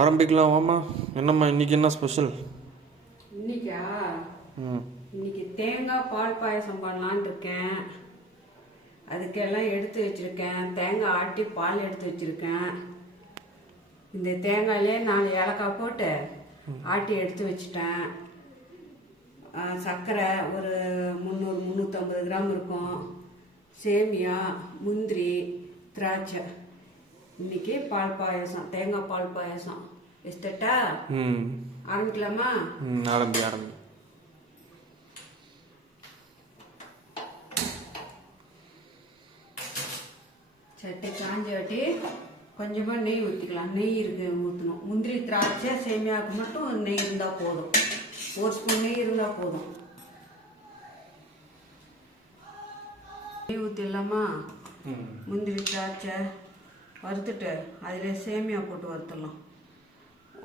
ஆரம்பிக்கலாம் வாமா. என்னம்மா இன்னைக்கு என்ன ஸ்பெஷல்? இன்னைக்கா? இன்னைக்கு தேங்காய் பால் பாயசம் பண்ணலான்னு இருக்கேன். அதுக்கெல்லாம் எடுத்து வச்சிருக்கேன். தேங்காய் ஆட்டி பால் எடுத்து வச்சிருக்கேன். இந்த தேங்காயிலே 4 ஏலக்காய் போட்டு ஆட்டி எடுத்து வச்சிட்டேன். சர்க்கரை ஒரு 300-350 கிராம் இருக்கும். சேமியா, முந்திரி, திராட்சை. இன்னைக்கு பால் பாயசம், தேங்காய் பால் பாயசம் வச்சுட்டா ஆரம்பிக்கலாமா? ஆரம்பி. சட்டை காஞ்சாட்டி கொஞ்சமாக நெய் ஊற்றிக்கலாம். நெய் இருக்கு ஊற்றணும். முந்திரி, திராட்சை, சேமியாவுக்கு மட்டும் நெய் இருந்தால் போதும். 1 ஸ்பூன் நெய் இருந்தால் போதும். நெய் ஊற்றிடலாமா? முந்திரி, திராட்சை வறுத்துட்டு அதில் சேமியா போட்டு வறுத்துடலாம்.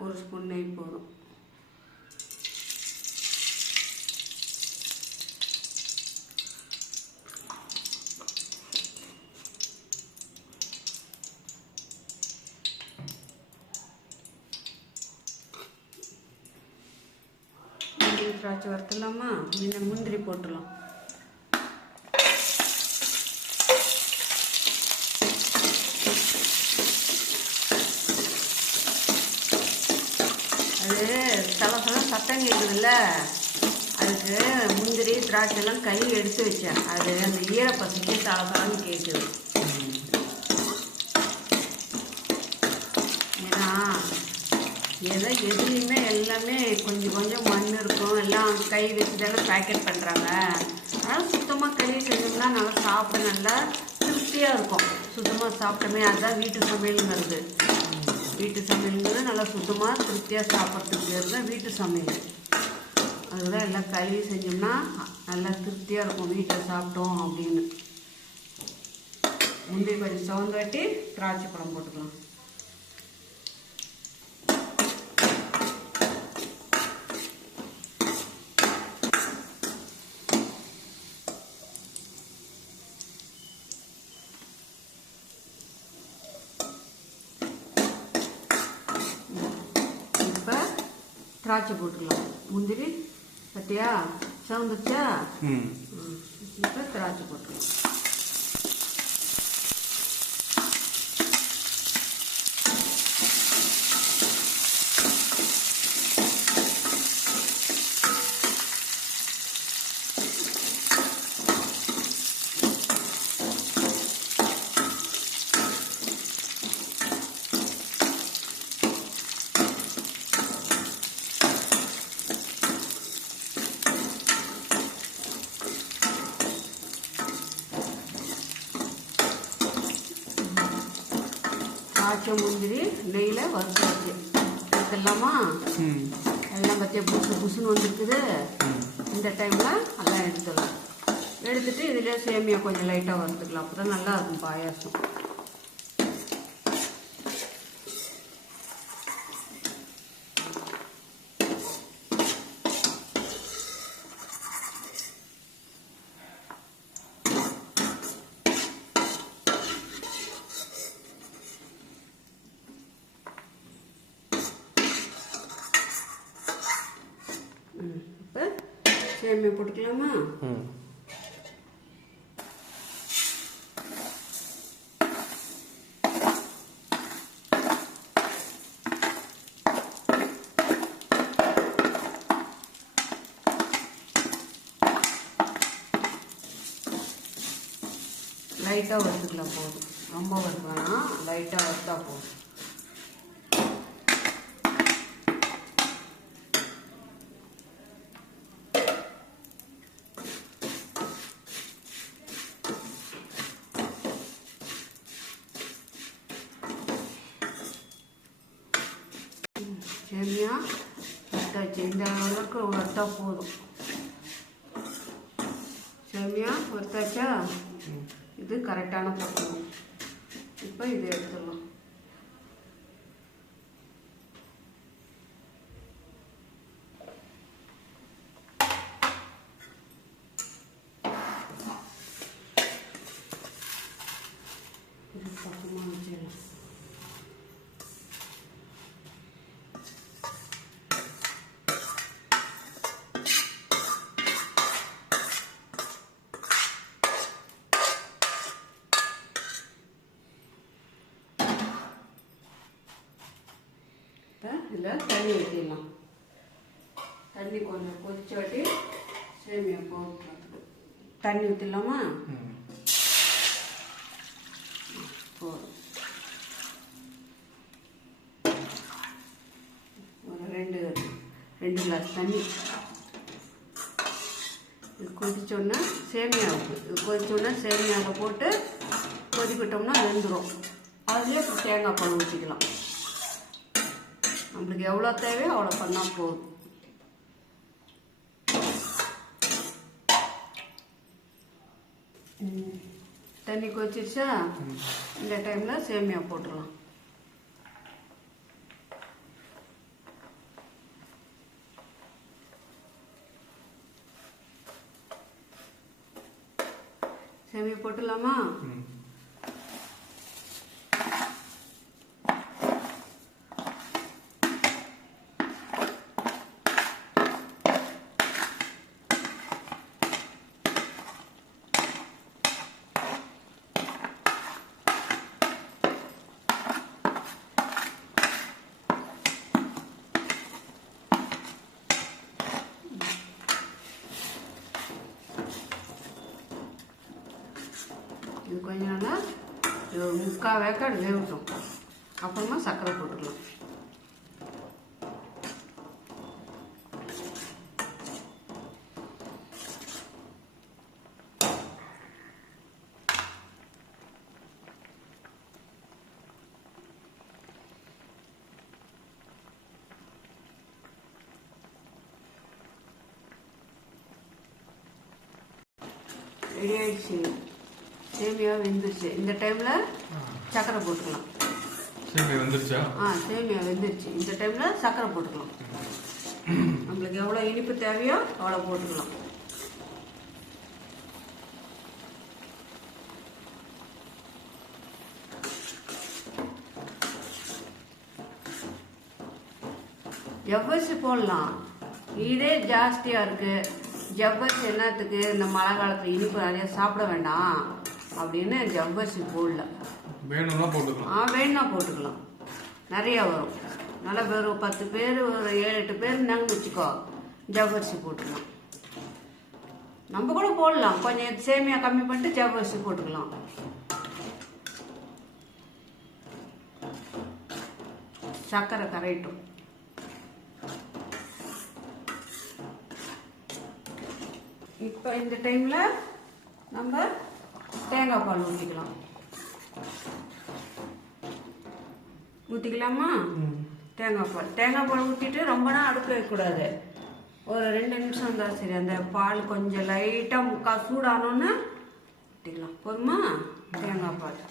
1 ஸ்பூன் நெய் போதும். முந்திரி திராட்சை வறுத்துடலாமா? முந்திரி போட்டுடலாம். அது தலை சத்தம் கேட்குதுல்ல, அதுக்கு முந்திரி திராட்சைலாம் கை எடுத்து வச்சேன். அது அந்த ஈரப்பசைக்கு தலன்னு கேட்குது. ஏன்னா எதுலேயுமே எல்லாமே கொஞ்சம் மண் இருக்கும். எல்லாம் கை வச்சுதானே பேக்கெட் பண்ணுறாங்க. அதனால் சுத்தமாக கை செஞ்சோம்னா நல்லா சாப்பிட நல்லா திருப்தியாக இருக்கும். சுத்தமாக சாப்பிட்டோமே, அதுதான் வீட்டு சமையலுங்கிறது. வீட்டு சமையலுங்கிறது நல்லா சுத்தமாக திருப்தியாக சாப்பிட்றதுக்கு தான் வீட்டு சமையல். அதுதான் எல்லாம் கழுவி செஞ்சோம்னா நல்லா திருப்தியாக இருக்கும். வீட்டில் சாப்பிட்டோம் அப்படின்னு. முந்திரி கொஞ்சம் சவுந்தாட்டி திராட்சை பழம் போட்டுக்கலாம். திராட்சை போட்டுக்கலாம். முந்திரி பத்தியா சவுந்துச்சா? இப்போ திராட்சை போட்டுக்கலாம். திராட்சை முந்திரி நெய்யில் வறுத்து எடுத்துடலாமா? எல்லாம் பற்றிய புசுன்னு வந்துருக்குது. இந்த டைமில் எல்லாம் எடுத்துடலாம். எடுத்துட்டு இதில் சேமியா கொஞ்சம் லைட்டாக வறுத்துக்கலாம். அப்போ தான் நல்லா இருக்கும் பாயாசம். இப்போ சேமியா போட்டுக்கலாமா? லைட்டாக வறுத்துக்கலாம் போதும். ரொம்ப வறுக்க வேணாம், லைட்டாக வறுத்தா போதும். சேமியா வறுத்தாச்சு. இந்த அளவுக்கு வறுத்தா போதும். சேமியா வறுத்தாச்சா? இது கரெக்டான பக்குவம். இப்போ இது எடுத்துடலாம். இது பக்கமாக வச்சிடலாம். இதில் தண்ணி ஊற்றிடலாம். தண்ணி கொஞ்சம் கொதிச்ச வாட்டி சேமியா போட்டு தண்ணி ஊற்றிடலாமா? போதும். ஒரு ரெண்டு கிளாஸ் தண்ணி. இது கொதிச்சோன்னா சேமியாவுக்கு சேமியாவில் போட்டு கொதிக்கிட்டோம்னா வெந்துடும். அதுலேயே தேங்காய் பால் ஊற்றிக்கலாம். நம்மளுக்கு எவ்வளோ தேவையோ அவ்வளோ பண்ணால் போதும். தண்ணி கொதிச்சிருச்சா? இந்த டைமில் சேமியா போட்டுடலாம். சேமியா போட்டுடலாமா? இது கொஞ்ச நாள் முக்கால் வேக்காடு வேகட்டும். அப்புறமா சர்க்கரை போட்டுக்கலாம். ரெடி ஆயிடுச்சு. சேமியா வெந்துருச்சு. இந்த டைமில் சர்க்கரை போட்டுக்கலாம். சேமியா வெந்துருச்சா? சேமியா வெந்துருச்சு. இந்த டைமில் சர்க்கரை போட்டுக்கலாம். நம்மளுக்கு எவ்வளோ இனிப்பு தேவையோ அவ்வளோ போட்டுக்கலாம். ஜவ்வரிசி போடலாம். இதே ஜாஸ்தியாக இருக்குது. ஜவ்வரிசி என்னத்துக்கு இந்த மழை காலத்தில் இனிப்பு நிறைய சாப்பிட வேண்டாம் அப்படின்னு ஜவ்வரிசி போடல. வேணும்னா போட்டுக்கலாம். வேணும்னா போட்டுக்கலாம். நிறையா வரும். நல்லா ஒரு 10 பேர் ஒரு 7-8 பேர் இருந்தாங்கன்னு வச்சுக்கோ, ஜவ்வரிசி போட்டுக்கலாம். நம்ம கூட போடலாம். கொஞ்சம் சேமியா கம்மி பண்ணிட்டு ஜவ்வரிசி போட்டுக்கலாம். சர்க்கரை கரையட்டும். இப்போ இந்த டைமில் நம்ம தேங்காய் பால் ஊற்றிக்கலாம். ஊற்றிக்கலாமா? தேங்காய் பால் ஊற்றிட்டு ரொம்ப நாள் அடுப்பு வைக்கக்கூடாது. ஒரு 2 நிமிஷம் இருந்தால் சரி. அந்த பால் கொஞ்சம் லைட்டாக முக்கால் சூடானோன்னு ஊற்றிக்கலாம். போதுமா? தேங்காய் பால்